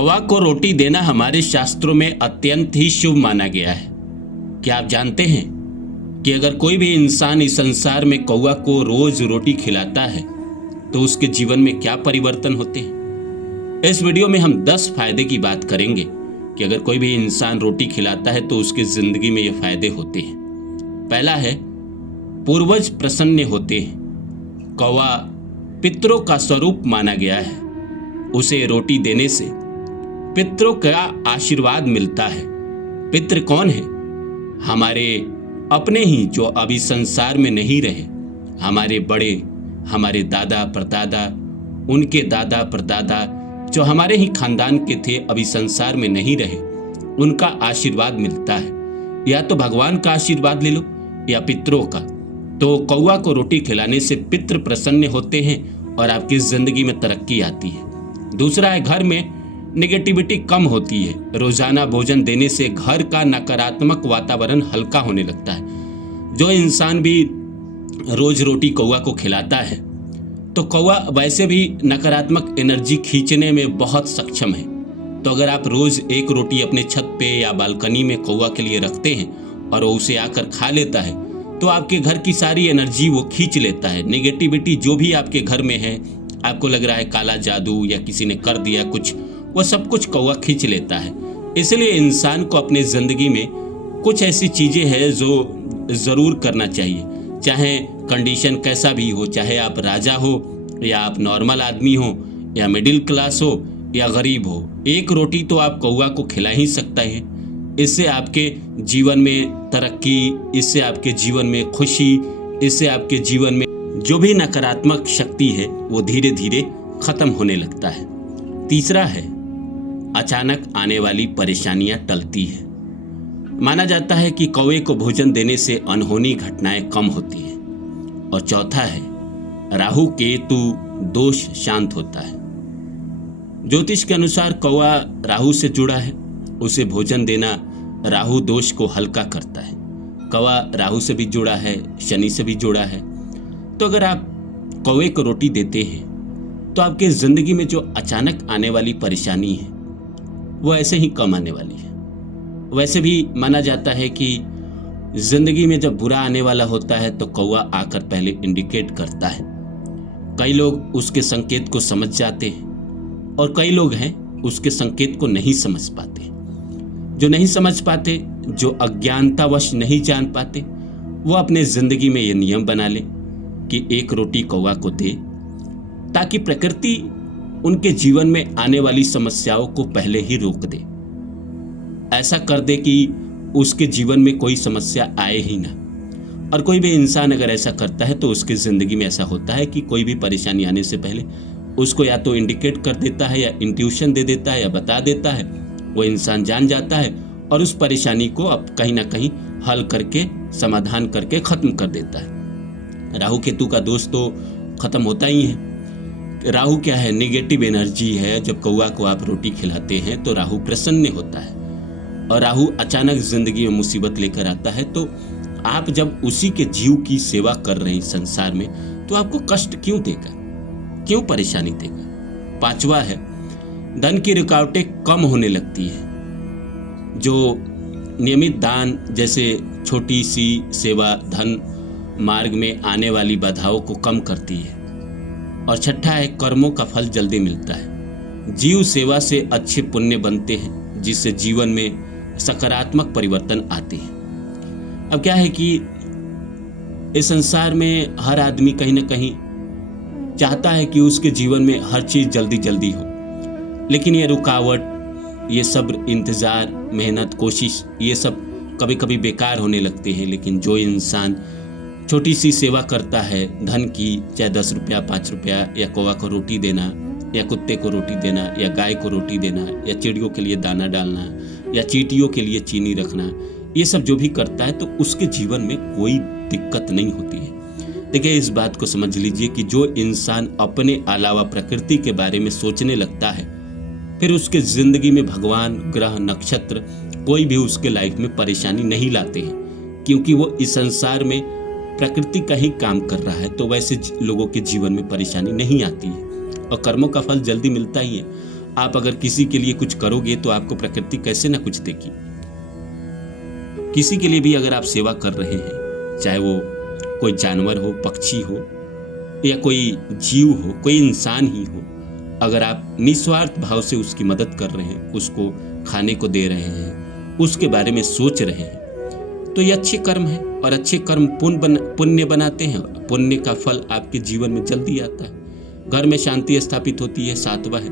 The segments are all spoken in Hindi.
कौवा को रोटी देना हमारे शास्त्रों में अत्यंत ही शुभ माना गया है। क्या आप जानते हैं कि अगर कोई भी इंसान इस संसार में कौवा को रोज रोटी खिलाता है तो उसके जीवन में क्या परिवर्तन होते हैं। इस वीडियो में हम 10 फायदे की बात करेंगे कि अगर कोई भी इंसान रोटी खिलाता है तो उसकी जिंदगी में ये फायदे होते हैं। पहला है, पूर्वज प्रसन्न होते हैं। कौवा पितरों का स्वरूप माना गया है। उसे रोटी देने से पितरों का आशीर्वाद मिलता है। पितृ कौन है? हमारे अपने ही जो अभी संसार में नहीं रहे, हमारे बड़े, हमारे दादा परदादा, उनके दादा परदादा जो हमारे ही खानदान के थे, अभी संसार में नहीं रहे, उनका आशीर्वाद मिलता है। या तो भगवान का आशीर्वाद ले लो या पितरों का। तो कौवा को रोटी खिलाने से पितृ प्रसन्न होते हैं और आपकी जिंदगी में तरक्की आती है। दूसरा है, घर में नेगेटिविटी कम होती है। रोजाना भोजन देने से घर का नकारात्मक वातावरण हल्का होने लगता है। जो इंसान भी रोज रोटी कौवा को खिलाता है तो कौवा वैसे भी नकारात्मक एनर्जी खींचने में बहुत सक्षम है। तो अगर आप रोज एक रोटी अपने छत पे या बालकनी में कौवा के लिए रखते हैं और वो उसे आकर खा लेता है तो आपके घर की सारी एनर्जी वो खींच लेता है। नेगेटिविटी जो भी आपके घर में है, आपको लग रहा है काला जादू या किसी ने कर दिया कुछ, वो सब कुछ कौवा खींच लेता है। इसलिए इंसान को अपने ज़िंदगी में कुछ ऐसी चीज़ें हैं जो ज़रूर करना चाहिए, चाहे कंडीशन कैसा भी हो, चाहे आप राजा हो या आप नॉर्मल आदमी हो या मिडिल क्लास हो या गरीब हो। एक रोटी तो आप कौवा को खिला ही सकता है। इससे आपके जीवन में तरक्की, इससे आपके जीवन में खुशी, इससे आपके जीवन में जो भी नकारात्मक शक्ति है वो धीरे धीरे ख़त्म होने लगता है। तीसरा है, अचानक आने वाली परेशानियां टलती है। माना जाता है कि कौवे को भोजन देने से अनहोनी घटनाएं कम होती हैं। और चौथा है, राहु केतु दोष शांत होता है। ज्योतिष के अनुसार कौवा राहु से जुड़ा है। उसे भोजन देना राहु दोष को हल्का करता है। कौवा राहु से भी जुड़ा है, शनि से भी जुड़ा है। तो अगर आप कौवे को रोटी देते हैं तो आपके ज़िंदगी में जो अचानक आने वाली परेशानी है वो ऐसे ही कम आने वाली है। वैसे भी माना जाता है कि ज़िंदगी में जब बुरा आने वाला होता है तो कौवा आकर पहले इंडिकेट करता है। कई लोग उसके संकेत को समझ जाते हैं और कई लोग हैं उसके संकेत को नहीं समझ पाते। जो नहीं समझ पाते, जो अज्ञानतावश नहीं जान पाते, वो अपने ज़िंदगी में ये नियम बना ले कि एक रोटी कौवा को दे, ताकि प्रकृति उनके जीवन में आने वाली समस्याओं को पहले ही रोक दे। ऐसा कर दे कि उसके जीवन में कोई समस्या आए ही ना। और कोई भी इंसान अगर ऐसा करता है तो उसकी ज़िंदगी में ऐसा होता है कि कोई भी परेशानी आने से पहले उसको या तो इंडिकेट कर देता है या इंट्यूशन दे देता है या बता देता है। वो इंसान जान जाता है और उस परेशानी को अब कहीं ना कहीं हल करके, समाधान करके ख़त्म कर देता है। राहु केतु का दोष तो ख़त्म होता ही है। राहु क्या है? नेगेटिव एनर्जी है। जब कौवा को आप रोटी खिलाते हैं तो राहु प्रसन्न होता है और राहु अचानक जिंदगी में मुसीबत लेकर आता है। तो आप जब उसी के जीव की सेवा कर रहे हैं संसार में, तो आपको कष्ट क्यों देगा, क्यों परेशानी देगा। पांचवा है, धन की रुकावटें कम होने लगती है। जो नियमित दान जैसे छोटी सी सेवा धन मार्ग में आने वाली बाधाओं को कम करती है। और छठा है, कर्मों का फल जल्दी मिलता है। जीव सेवा से अच्छे पुण्य बनते हैं जिससे जीवन में सकारात्मक परिवर्तन आते हैं। अब क्या है कि इस संसार में हर आदमी कहीं ना कहीं चाहता है कि उसके जीवन में हर चीज़ जल्दी जल्दी हो, लेकिन ये रुकावट, ये सब्र, इंतज़ार, मेहनत, कोशिश, ये सब कभी कभी बेकार होने लगते हैं। लेकिन जो इंसान छोटी सी सेवा करता है धन की, चाहे 10 रुपया, 5 रुपया, या कौवा को रोटी देना, या कुत्ते को रोटी देना, या गाय को रोटी देना, या चिड़ियों के लिए दाना डालना, या चींटियों के लिए चीनी रखना, ये सब जो भी करता है तो उसके जीवन में कोई दिक्कत नहीं होती है। देखिए, इस बात को समझ लीजिए कि जो इंसान अपने अलावा प्रकृति के बारे में सोचने लगता है, फिर उसके ज़िंदगी में भगवान, ग्रह, नक्षत्र कोई भी उसके लाइफ में परेशानी नहीं लाते हैं, क्योंकि वो इस संसार में प्रकृति का ही काम कर रहा है। तो वैसे लोगों के जीवन में परेशानी नहीं आती है और कर्मों का फल जल्दी मिलता ही है। आप अगर किसी के लिए कुछ करोगे तो आपको प्रकृति कैसे ना कुछ देगी। किसी के लिए भी अगर आप सेवा कर रहे हैं, चाहे वो कोई जानवर हो, पक्षी हो या कोई जीव हो, कोई इंसान ही हो, अगर आप निस्वार्थ भाव से उसकी मदद कर रहे हैं, उसको खाने को दे रहे हैं, उसके बारे में सोच रहे हैं, तो ये अच्छे कर्म है। और अच्छे कर्म पुण्य बनाते हैं। पुण्य का फल आपके जीवन में जल्दी आता है। घर में शांति स्थापित होती है। 7वां है,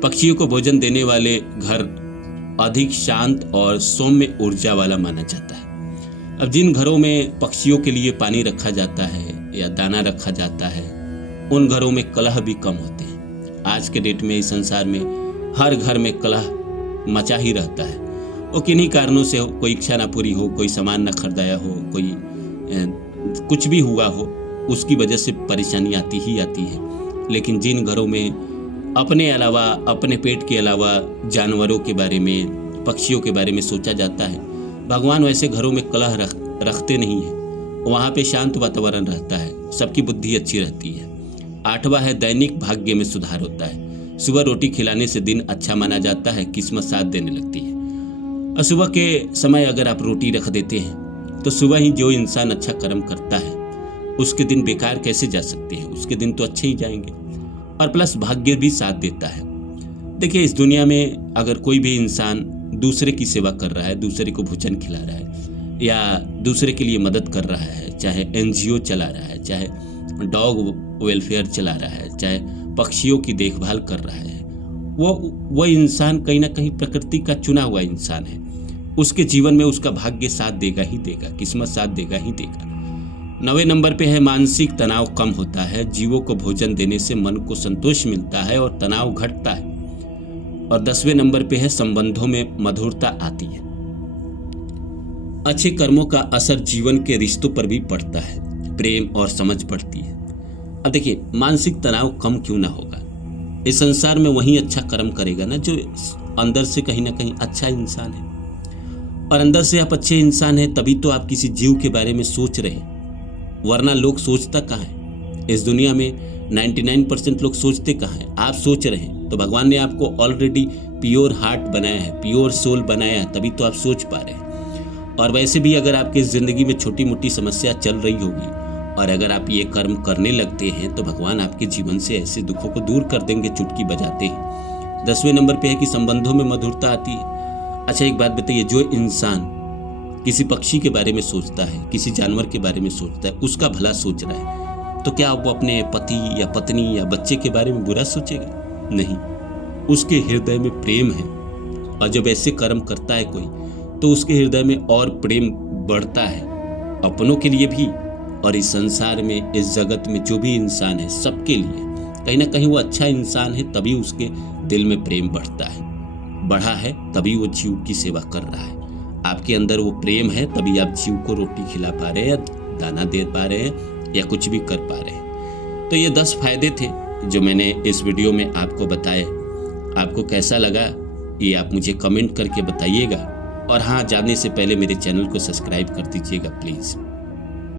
पक्षियों को भोजन देने वाले घर अधिक शांत और सौम्य ऊर्जा वाला माना जाता है। अब जिन घरों में पक्षियों के लिए पानी रखा जाता है या दाना रखा जाता है, उन घरों में कलह भी कम होते हैं। आज के डेट में इस संसार में हर घर में कलह मचा ही रहता है। वो किन्हीं कारणों से हो, कोई इच्छा ना पूरी हो, कोई सामान ना खरीदाया हो, कोई कुछ भी हुआ हो, उसकी वजह से परेशानी आती ही आती है। लेकिन जिन घरों में अपने अलावा, अपने पेट के अलावा जानवरों के बारे में, पक्षियों के बारे में सोचा जाता है, भगवान वैसे घरों में कलह रखते नहीं है। वहाँ पे शांत वातावरण रहता है, सबकी बुद्धि अच्छी रहती है। 8वां है, दैनिक भाग्य में सुधार होता है। सुबह रोटी खिलाने से दिन अच्छा माना जाता है, किस्मत साथ देने लगती है। और सुबह के समय अगर आप रोटी रख देते हैं तो सुबह ही जो इंसान अच्छा कर्म करता है उसके दिन बेकार कैसे जा सकते हैं, उसके दिन तो अच्छे ही जाएंगे। और प्लस भाग्य भी साथ देता है। देखिए, इस दुनिया में अगर कोई भी इंसान दूसरे की सेवा कर रहा है, दूसरे को भोजन खिला रहा है या दूसरे के लिए मदद कर रहा है, चाहे NGO चला रहा है, चाहे डॉग वेलफेयर चला रहा है, चाहे पक्षियों की देखभाल कर रहा है, वो इंसान कहीं ना कहीं प्रकृति का चुना हुआ इंसान है। उसके जीवन में उसका भाग्य साथ देगा ही देगा, किस्मत साथ देगा ही देगा। 9वें नंबर पे है, मानसिक तनाव कम होता है। जीवों को भोजन देने से मन को संतोष मिलता है और तनाव घटता है। और 10वें नंबर पे है, संबंधों में मधुरता आती है। अच्छे कर्मों का असर जीवन के रिश्तों पर भी पड़ता है, प्रेम और समझ बढ़ती है। अब देखिए, मानसिक तनाव कम क्यों ना होगा। इस संसार में वही अच्छा कर्म करेगा ना जो अंदर से कहीं ना कहीं अच्छा इंसान है। और अंदर से आप अच्छे इंसान हैं तभी तो आप किसी जीव के बारे में सोच रहे हैं, वरना लोग सोचता कहाँ है। इस दुनिया में 99% लोग सोचते कहाँ हैं। आप सोच रहे हैं तो भगवान ने आपको ऑलरेडी प्योर हार्ट बनाया है, प्योर सोल बनाया है, तभी तो आप सोच पा रहे हैं। और वैसे भी अगर आपकी ज़िंदगी में छोटी मोटी समस्या चल रही होगी और अगर आप ये कर्म करने लगते हैं तो भगवान आपके जीवन से ऐसे दुखों को दूर कर देंगे चुटकी बजाते ही। 10वें नंबर पे है कि संबंधों में मधुरता आती है। अच्छा, एक बात बताइए, जो इंसान किसी पक्षी के बारे में सोचता है, किसी जानवर के बारे में सोचता है, उसका भला सोच रहा है, तो क्या वो अपने पति या पत्नी या बच्चे के बारे में बुरा सोचेगा? नहीं, उसके हृदय में प्रेम है। और जब ऐसे कर्म करता है कोई तो उसके हृदय में और प्रेम बढ़ता है, अपनों के लिए भी और इस संसार में, इस जगत में जो भी इंसान है सबके लिए। कहीं ना कहीं वो अच्छा इंसान है तभी उसके दिल में प्रेम बढ़ता है, बढ़ा है तभी वो जीव की सेवा कर रहा है। आपके अंदर वो प्रेम है तभी आप जीव को रोटी खिला पा रहे हैं या दाना दे पा रहे हैं या कुछ भी कर पा रहे हैं। तो ये 10 फायदे थे जो मैंने इस वीडियो में आपको बताए। आपको कैसा लगा ये आप मुझे कमेंट करके बताइएगा। और हाँ, जाने से पहले मेरे चैनल को सब्सक्राइब कर दीजिएगा प्लीज़।